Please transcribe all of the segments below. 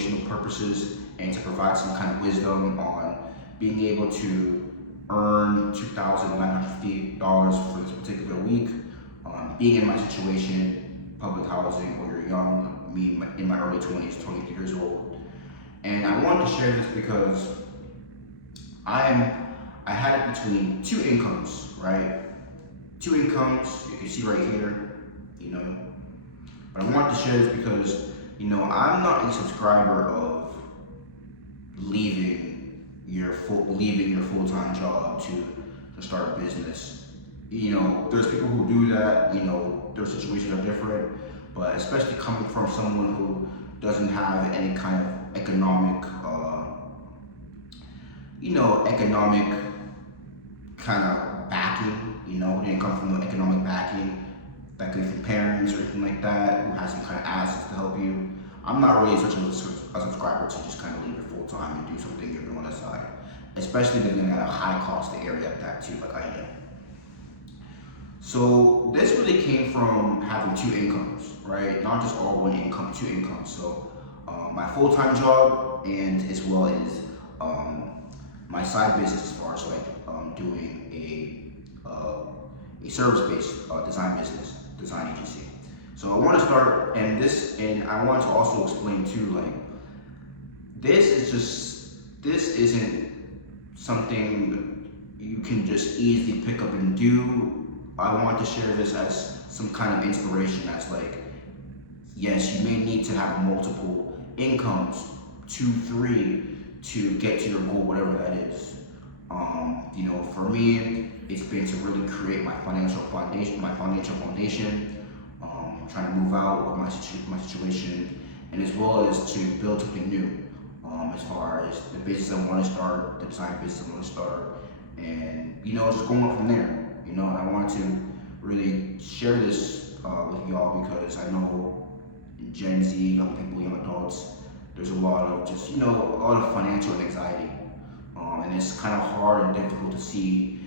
informational purposes and to provide some kind of wisdom on being able to earn $2,950 for this particular week, being in my situation, public housing, or you're young, me in my early 20s, 23 years old. And I wanted to share this because I had it between two incomes, right? Two incomes, you can see right here, you know. But I wanted to share this because, you know, I'm not a subscriber of leaving your full-time job to start a business. You know, there's people who do that, you know, their situations are different, but especially coming from someone who doesn't have any kind of economic kind of backing, you know, didn't come from the economic backing that could be from parents or anything like that, who has some kind of assets to help you. I'm not really such a subscriber to just kind of leave it full time and do something you're doing on the side, especially living at a high cost area at that too, like I am. So this really came from having two incomes, right? Not just all one income, two incomes. So my full-time job and as well as my side business as far as like doing a service-based design agency. So I want to start, and I want to also explain too, like this isn't something you can just easily pick up and do. I want to share this as some kind of inspiration, as like, yes, you may need to have multiple incomes, 2, 3, to get to your goal, whatever that is. You know, for me, it's been to really create my financial foundation, trying to move out of my situation, and as well as to build something new. As far as the business I want to start, the design business I want to start, and you know, just going up from there. You know, and I want to really share this with y'all because I know Gen Z, young people, young adults, there's a lot of just, you know, a lot of financial anxiety. And it's kind of hard and difficult to see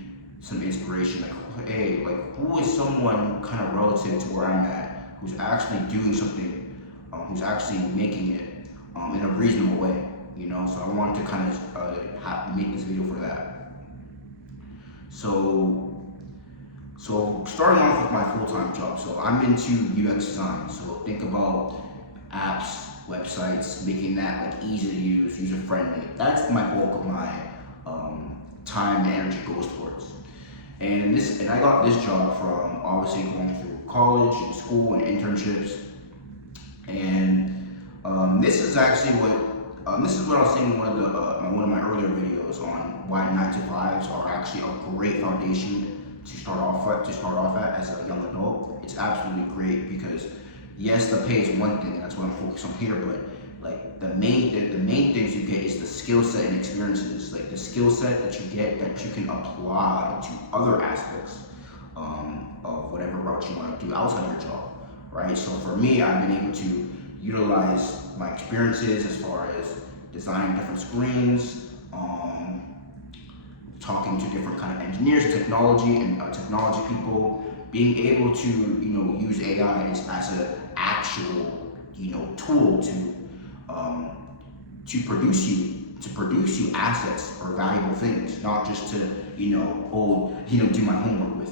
some inspiration, like, hey, like who is someone kind of relative to where I'm at, who's actually doing something, who's actually making it in a reasonable way, you know? So I wanted to kind of make this video for that. So starting off with my full-time job, so I'm into UX design. So think about apps, websites, making that like easy to use, user-friendly. That's my bulk of my time and energy goes towards. And I got this job from obviously going through college and school and internships. And this is actually what I was saying in one of my earlier videos on why 9-to-5s are actually a great foundation to start off at as a young adult. It's absolutely great because yes, the pay is one thing, and that's what I'm focused on here, but like the main things you get is the skill set and experiences, like the skill set that you get that you can apply to other aspects of whatever route you want to do outside your job, right? So for me, I've been able to utilize my experiences as far as designing different screens, talking to different kind of engineers, technology people, being able to, you know, use AI as an actual, you know, tool to produce you assets or valuable things, not just to, you know, do my homework with.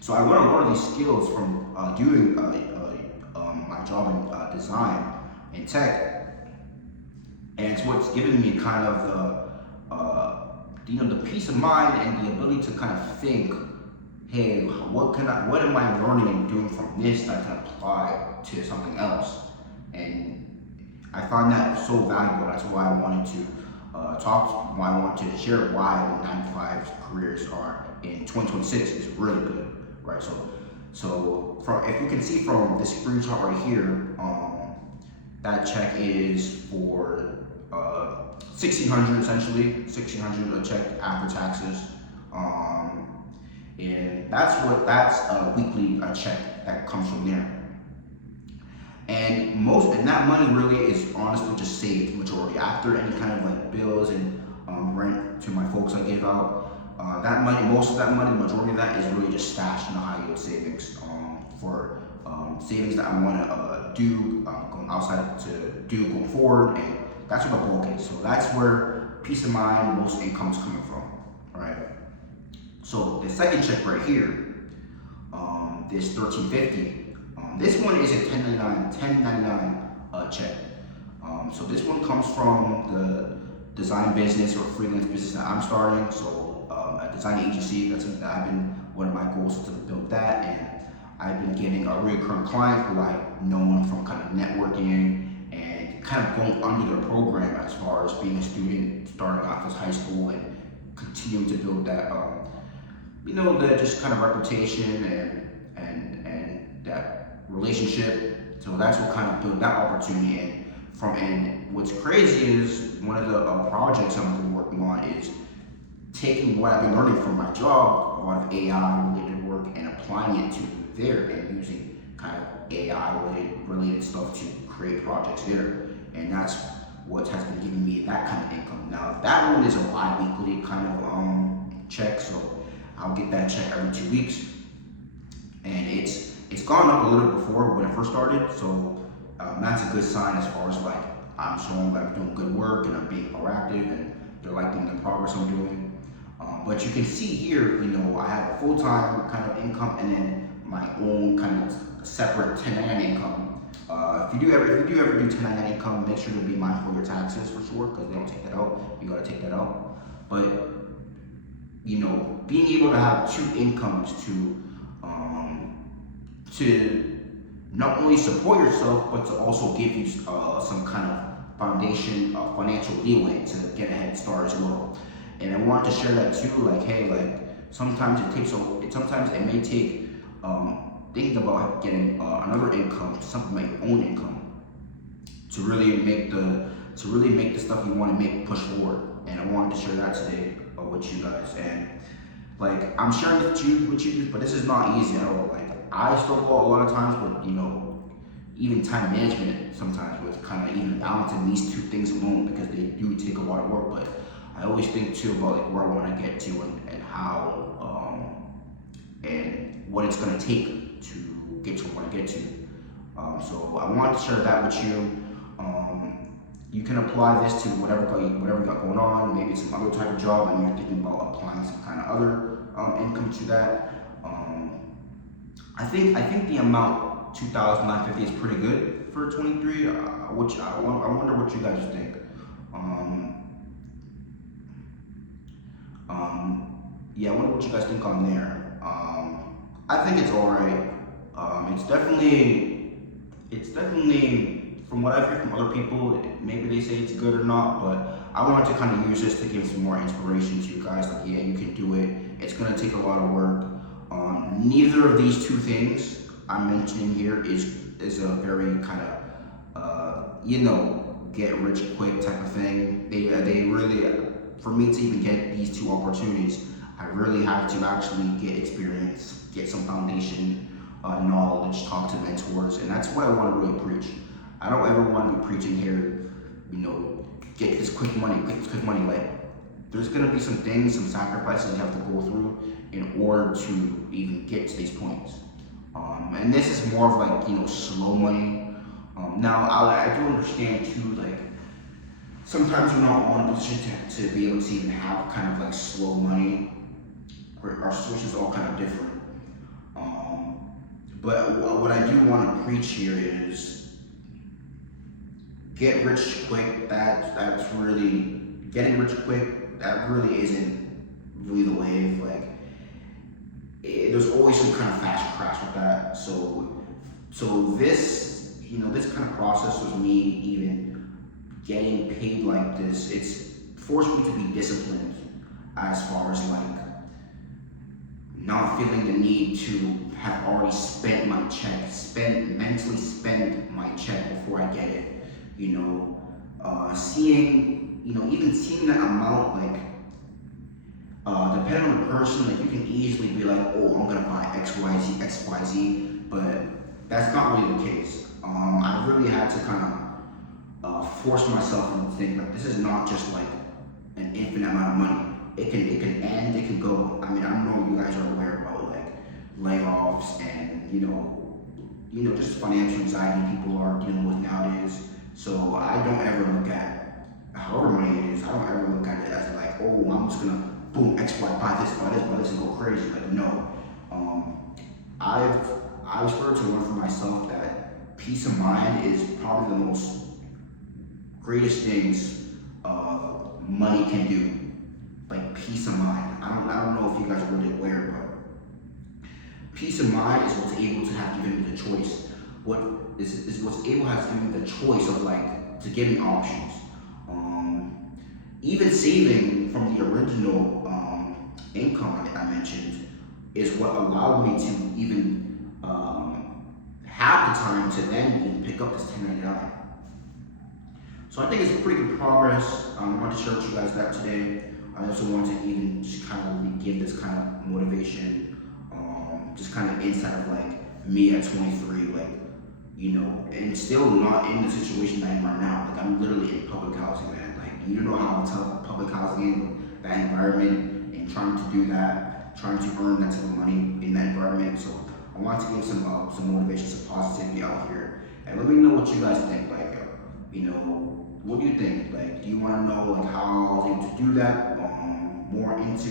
So I learned a lot of these skills from doing my job in design and tech, and it's what's given me kind of the peace of mind and the ability to kind of think, hey, what am I learning and doing from this that I can apply to something else? And I find that so valuable. That's why I wanted to why I want to share why the 9-to-5 careers are in 2026 is really good, right? So if you can see from this screenshot right here, that check is for $1,600 essentially, $1,600 a check after taxes, and that's a weekly check that comes from there. And that money really is honestly just saved majority after any kind of like bills and rent to my folks I give out. That money, most of that money, the majority of that is really just stashed in the high yield savings for savings that I want to do going outside to do going forward, and that's where the bulk is. So that's where peace of mind, most income's coming from, right? So the second check right here, this 1350. This one is a 1099 check. So this one comes from the design business or freelance business that I'm starting. So a design agency, that's been one of my goals to build that, and I've been getting a recurring client who I've known from kind of networking and kind of going under their program as far as being a student, starting off as high school and continuing to build that, the just kind of reputation and that relationship. So that's what kind of built that opportunity in. And what's crazy is one of the projects I'm working on is taking what I've been learning from my job, a lot of AI related work, and applying it to there and using kind of AI related stuff to create projects there. And that's what has been giving me that kind of income. Now that one is a bi-weekly kind of check, so I'll get that check every 2 weeks. And it's gone up a little before when I first started, so that's a good sign as far as like I'm showing like I'm doing good work and I'm being proactive and they're liking the progress I'm doing. But you can see here, I have a full-time kind of income and then my own kind of separate 1099 income. If you do ever do 1099 income, make sure to be mindful of your taxes for sure, because they don't take that out. You gotta take that out. But being able to have two incomes to not only support yourself, but to also give you some kind of foundation, financial leeway to get a head start as well. And I wanted to share that too, like, hey, like sometimes it may take thinking about getting another income, something like your own income, to really make the stuff you want to make push forward. And I wanted to share that today with you guys. And like I'm sharing it with you, but this is not easy at all. Like I struggle a lot of times with even time management sometimes with kind of even balancing these two things alone, because they do take a lot of work. But I always think too about like where I want to get to and how and what it's going to take to get to where I want to get to. So I wanted to share that with you. You can apply this to whatever you got going on. Maybe it's some other type of job and you're thinking about applying some kind of other income to that. I think the amount $2,950 is pretty good for 23. Which I wonder what you guys think. Yeah, I wonder what you guys think on there. I think it's alright. It's definitely from what I've heard from other people, maybe they say it's good or not, but I wanted to kind of use this to give some more inspiration to you guys. Like, yeah, you can do it. It's gonna take a lot of work. Neither of these two things I'm mentioning here is a very kind of get rich quick type of thing. They really, for me to even get these two opportunities, I really had to actually get experience, get some foundation, knowledge, talk to mentors, and that's what I want to really preach. I don't ever want to be preaching here, get this quick money. Like, there's gonna be some things, some sacrifices you have to go through in order to even get to these points. And this is more of like, slow money. Now, I do understand too, like, sometimes we're not in a position to be able to even have kind of like slow money. Our sources are all kind of different. But what I do want to preach here is get rich quick. That's really, getting rich quick, that really isn't really the wave. Like, there's always some kind of fast crash with that. So this, this kind of process with me even getting paid like this, it's forced me to be disciplined as far as like not feeling the need to have already spent my check, mentally spent my check before I get it. Even seeing that amount, like, depending on the person, like you can easily be like, oh, I'm gonna buy XYZ, but that's not really the case. I really had to kind of force myself and think like this is not just like an infinite amount of money. It can end, it can go. I mean, I know you guys are aware about like layoffs and just financial anxiety people are dealing with nowadays. So I don't ever look at however money it is. I don't ever look at it as like, oh, I'm just gonna boom, exploit, buy this, and go crazy. Like no, um, I've started to learn for myself that peace of mind is probably the most greatest things money can do. Like peace of mind. I don't know if you guys are really aware, but peace of mind is what's able to have given me the choice. What is what's able has given me the choice of like to give me options. Even saving from the original income I mentioned is what allowed me to even have the time to then even pick up this 1099. So I think it's pretty good progress. I wanted to share with you guys that today. I also wanted to even just kind of give this kind of motivation, just kind of insight of like me at 23, like, and still not in the situation that I'm right now. Like I'm literally in public housing, man. Like you know how tough public housing is with that environment and trying to do that, trying to earn that type of money in that environment. So I want to give some motivation, some positivity out here, and let me know what you guys think. Like, what do you think? Like, do you want to know like how I was able to do that? More into